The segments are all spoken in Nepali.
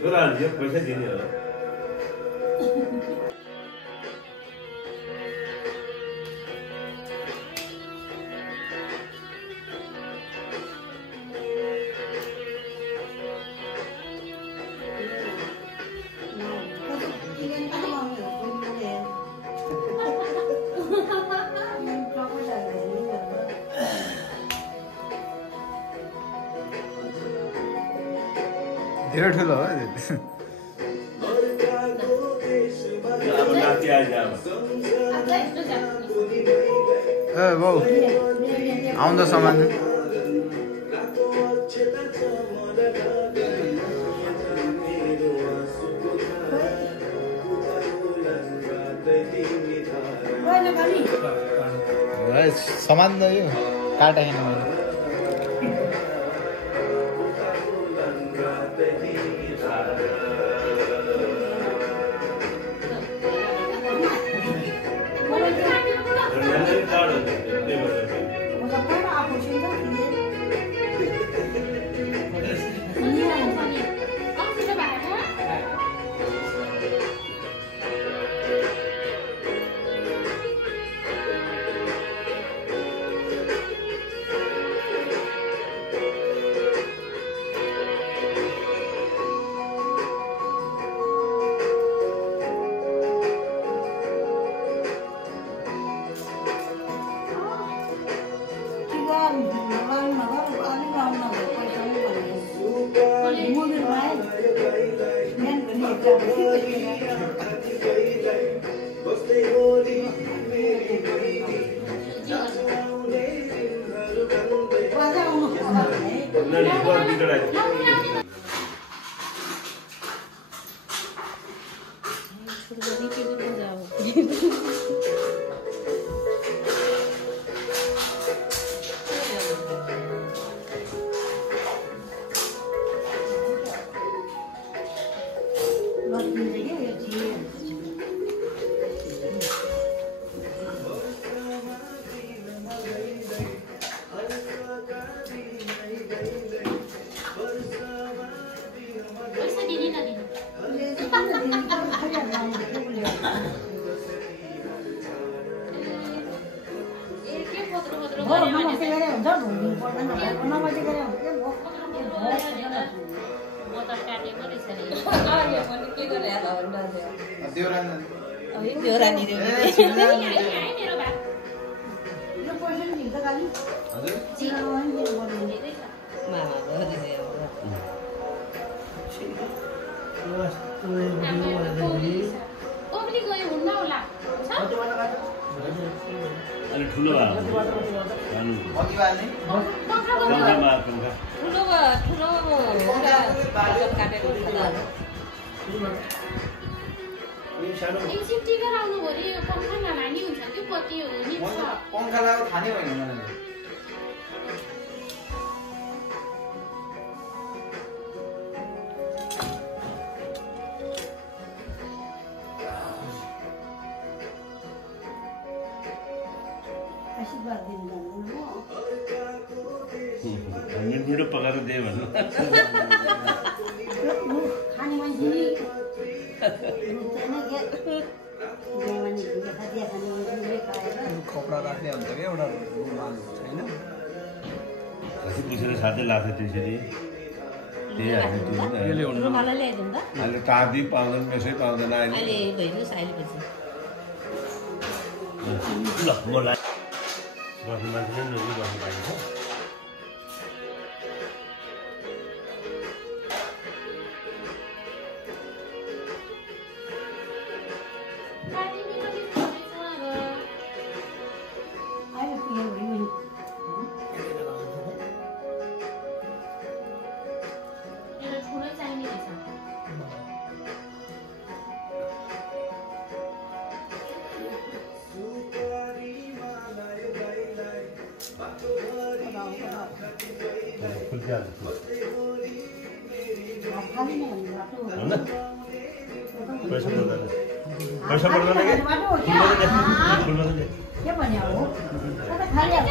छोराहरूले पैसा दिने हो धेरै ठुलो हो ए बाउ आउँदा सामान सामान त यो काटा खाने मैले मेरो पकाएर दे भन्नु कपडा राख्ने हुन्छ क्या एउटा रुमाल छैन कति पुछेर साथै लाग्छ त्यसरी त्यही अहिले टाँदी पाउँदैन मेसै पाउँदैन अहिले ल म बस्नु मान्छे नै नजिक बस्नु पाइन्छ पैसा पैसा पर्दैन के फुलमा त के भन्या हो त खाली अब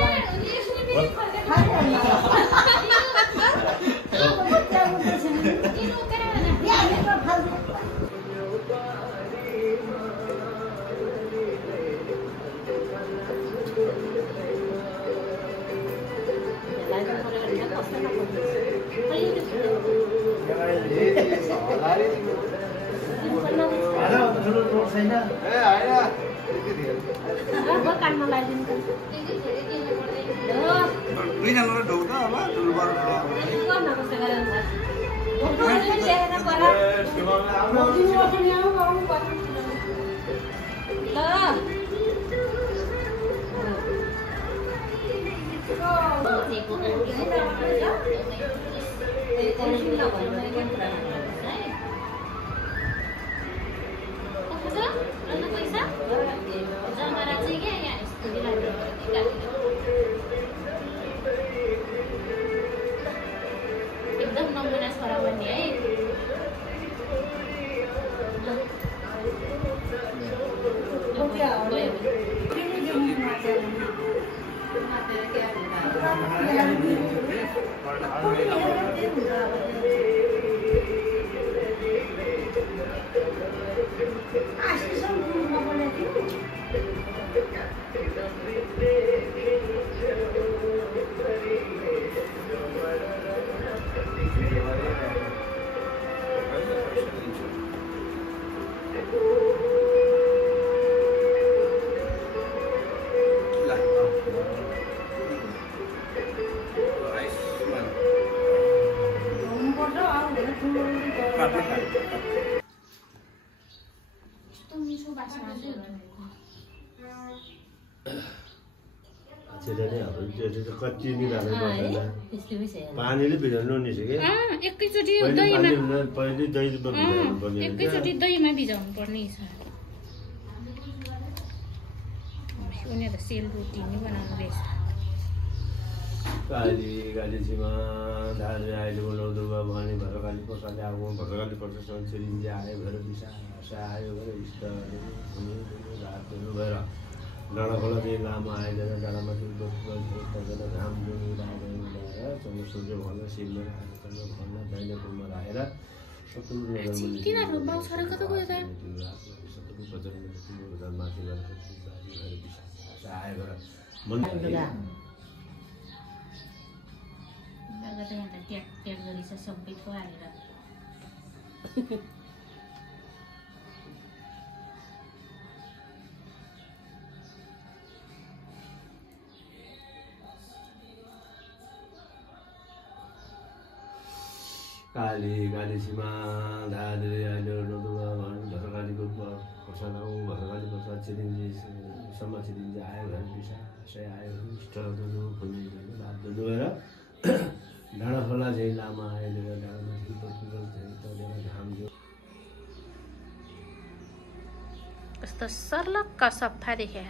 एकदम नमुना छोरा भन्ने है कति दिन पानीले भिजाउनु नि एकैचोटि पहिले दहीमा भिजाउनु पर्ने एकैचोटि दहीमा भिजाउनु पर्ने छ उनीहरू सेलरोटी नि बनाउनु रहेछ काली छिमा धारे अहिले बोलाउँदो भने भद्रकाली प्रसादले आएको भद्रकाली प्रसाद चिरिन्जी आयो भएर विषा आयो भएर इष्टहरू रातहरू भएर डाँडा खोला चाहिँ लामो आइदिएर डाँडामा घाम चन्द्र सूर्य भन्न शिवमा राखेर चन्द्र भन्न दैन्यपुरमा राखेर शत्रु माथि गरेर आयो ट्याग गरिछ सबै थो हालेर काली सीमा धारे अहिले नदुवा भद्रकालीको प्रसाद आऊ भद्रकाली प्रसाद चिरिन्जीसम्म चिरिन्जी आयो भने विषा आयो इष्टहरू फुलिदिनु रातहरू भएर डाँडा खोला चाहिँ लामा आयो डाँडामा घाम जो कस्तो सर्लक्क सफा देखे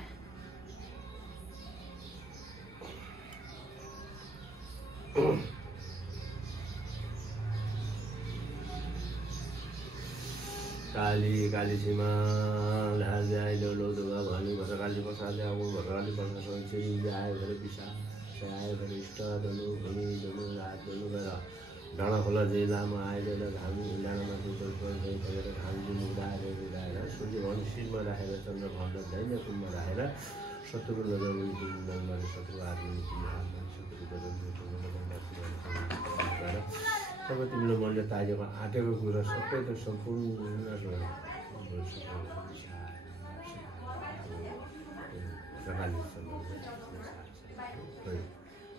काली सीमा धारे अहिले लौदुवा भन्नु भद्रकाली प्रसादले आऊ भद्रकाली प्रसाद चिरिन्जी आयो भने विषा आयो भने इष्टहरू भूमिहरू रातहरू गएर डाँडा खोला चाहिँ लामा आइदिएर घाम डाँडामा दुधेर घाम जुन उडाएर सूर्य भवन शिरमा राखेर चन्द्र भवन दैन्यपुरमा राखेर शत्रु नगर शत्रु आदमी सबै तिमीले मनले ताजेको आँटेको कुरा सबै त सम्पूर्ण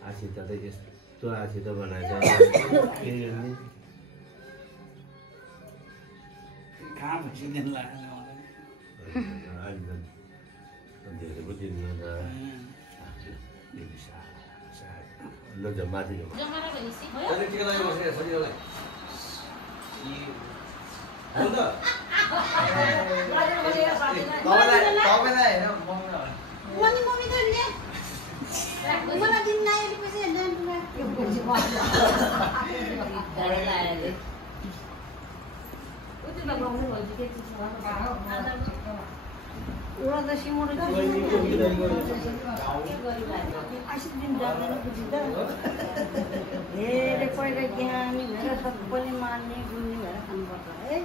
आसित त यस्तो आसित बनाएछ माथि एउटा त सिमोड आइसिक दिन जाँदैन बुझि त धेरै पहिला ज्ञानी भएर सबैले मान्ने गुन्ने भएर खानुपर्छ है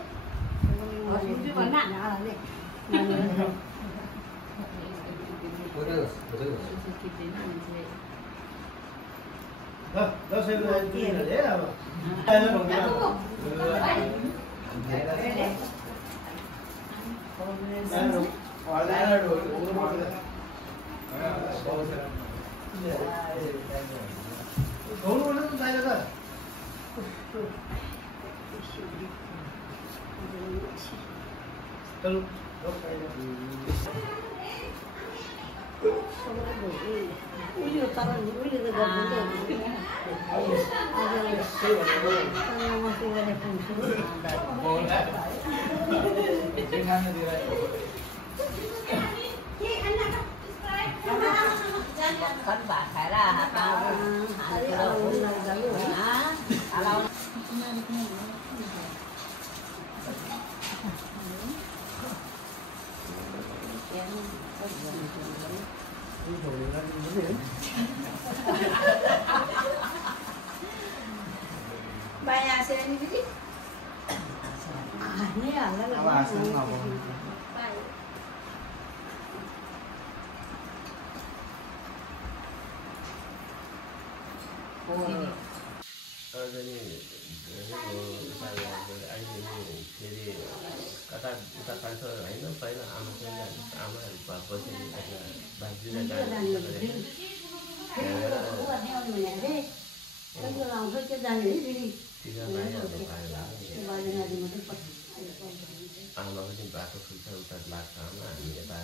Con bà phải là hả tao bà nhà xe đi đi कता उता कान्छ होइन पहिला आमाहरू भएपछि आमा पनि बाटो खुल्छ उता लाग्छ आमा हामी यता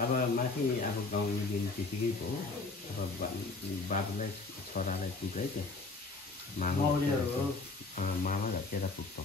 अब माथि अब गाउँले दिन त्यतिकै भयो अब बाबुलाई छोरालाई पुग्दै त्यो मामा त्यता पुग्छ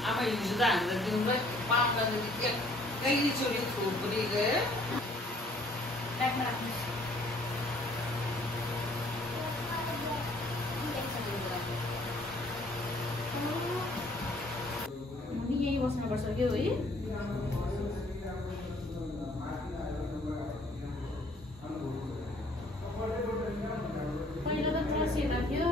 Apa yang sudah anda jumpa pangkat sedikit kayak curi curi ke? Ini यही बस्नुपर्छ के हो है पहिला त पुरा सेता थियो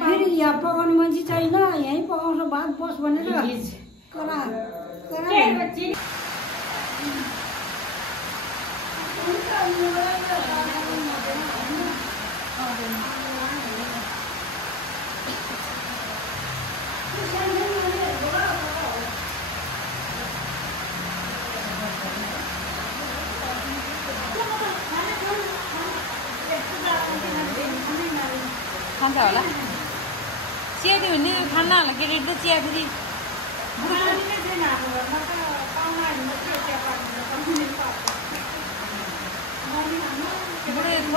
फेरि यहाँ पकाउने मान्छे छैन यहीँ पकाउँछ भात बस भनेर खान्छ होला चिया दियो भने खाना होला के रेट चिया फेरि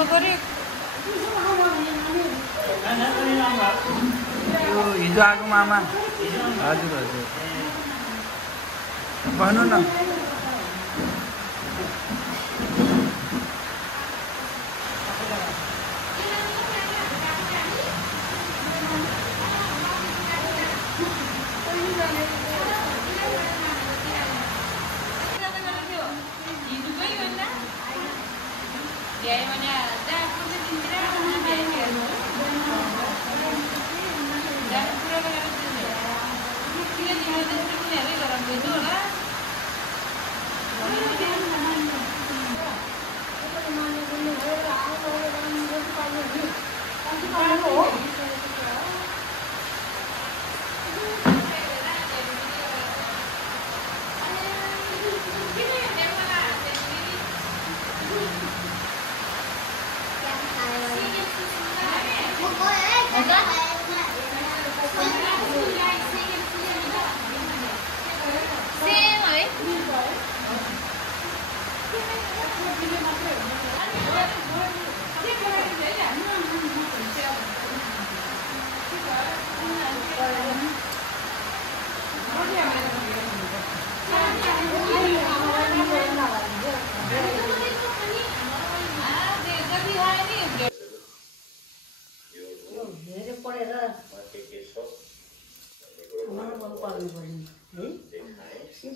आउनु पर्यो यो हिजो आएको मामा हजुर हजुर भन्नु न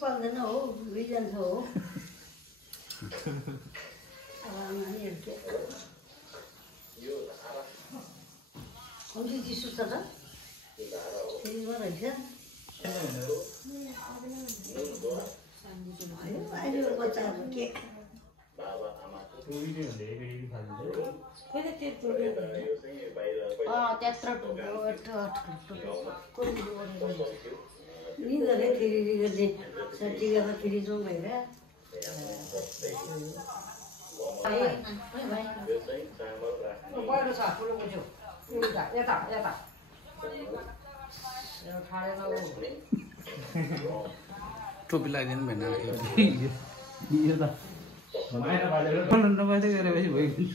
पाउँदैन हो बिजन्छ हो अब नानीहरू के कम्ती चिसो छ त फ्रिजमा रहेछ अहिले बच्चाहरू के त्यत्रो निँदले फेरि गर्ने टिकामा फेरि जाउँ भएर पहिलो छ ठुलो बुझ्यो यता यता टोपी लगाइदिनु भएन नबाजे गरेपछि भइगयो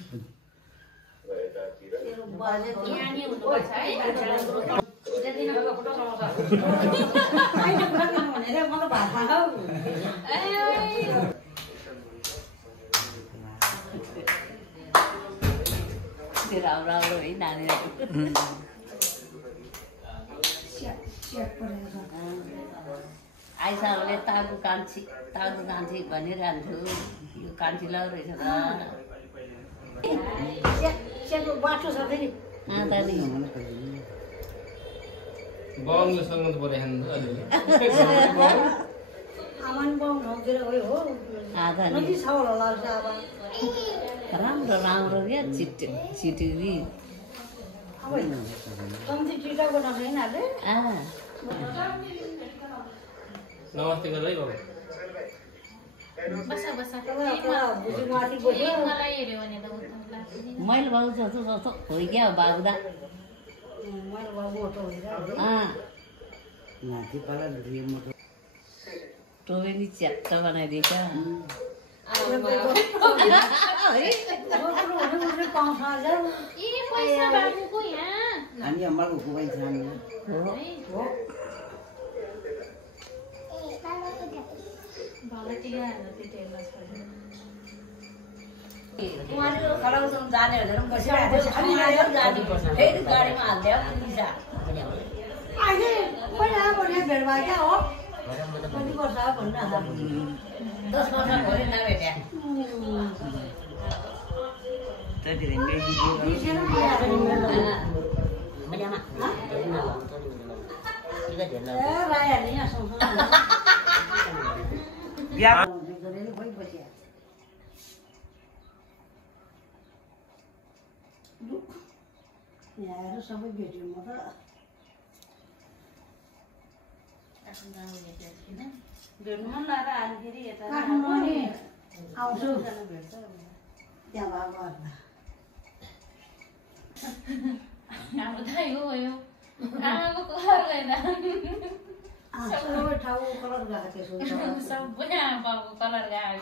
राम्रो है नानीहरू आइसाले तागु कान्छी भनिरहन्छु यो कान्छी ल रहेछ त बाटो छ फेरि बाउसँग त परे आमान बाउ ठाउँतिर गयो हो नदी छ होला लाग्छ अब राम्रो क्या छिटिरी अब कम्ती टिटाको नखाइन अरे नमस्ते गर्दै बाबु मैले बाबु जस्तो हो क्या बाबुदा टोबेली च्याप्ट बनाइदिएछ जाने फेरि गाडीमा हालिदियो अहिले पहिला भेट भयो क्या हो कति वर्ष भन्नु 10 वर्ष भरि नभेट्या यहाँ सबै भेट्यो म त भेट्नु मन लागेर आएर फेरि यता आउँछु त्यहाँ भएको सबै ठाउँ कलर गएको त्यसो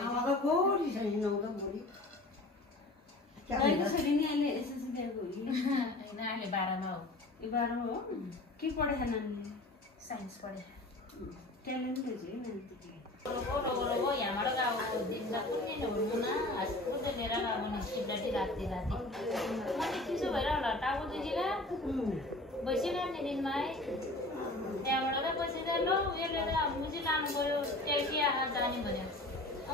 आमा त गोरी छ हिँडाउँदा गोरी छोरी नि अहिले एसएससी दिएको हो कि अहिले 12 मा हो। यो 12 हो के पढेछ नानीले साइन्स पढे। ट्यालेन्टेड छ नानी रोगो यहाँबाट गएको दिन्छ कुनै हुनुहुन्न हस्पिटल लिएर गएको नि सिपलाटी राति मैले चिसो भएर होला टाउको दुखिला बसिरह नि दिनमा है त्यहाँबाट त बसेर लो यसले त मुजी लानु पर्यो ट्याक्सी आँखा जाने भन्यो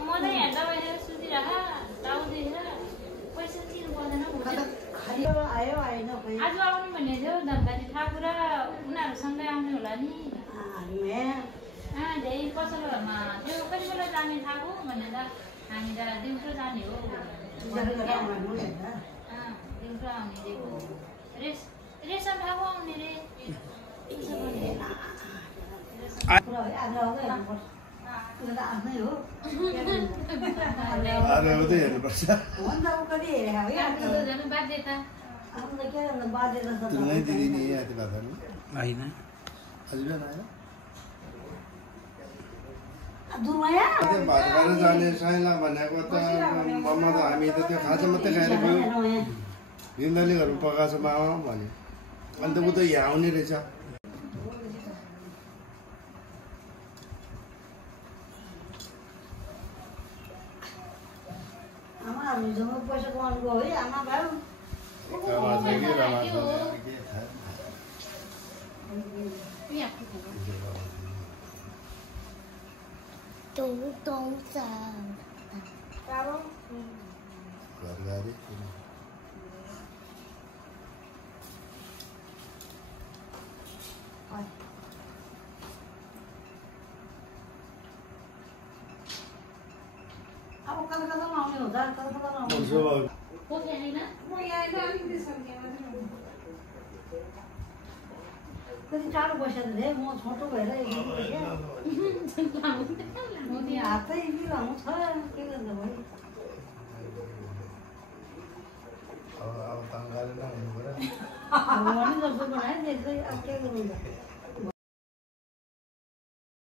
म त यहाँ दबाई सुतिराख टाउको दुखेर पैसा दिनु पर्दैन आयो आएन आज आउनु भन्ने थियो धनबाजी ठाकुर उनीहरूसँगै आउने होला नि धेरै पसलहरूमा त्यो कति बेला जाने थाहा हो भनेर हामी त दिउँसो जाने हो दिउँसो आउने दिएको रेसन थाहा आउने रे आफ्नै हो हेर्नुपर्छ बाध्यता जाने साइला भनेको त मम्मा त हामी त त्यो खाजा मात्रै खाएर गयो हिँड्दाले घरमा पकाएको छ मामा भन्यो अन्त ऊ त यहाँ आउने रहेछ आमा हामीसँग पैसा कमाउनु गयो है आमा भयो अब कता आउने हुँदा कता कति टाढो बसेर रे म छोटो भएर हातै लामो छ के गर्नु भयो जस्तो बनायो अब के गर्नु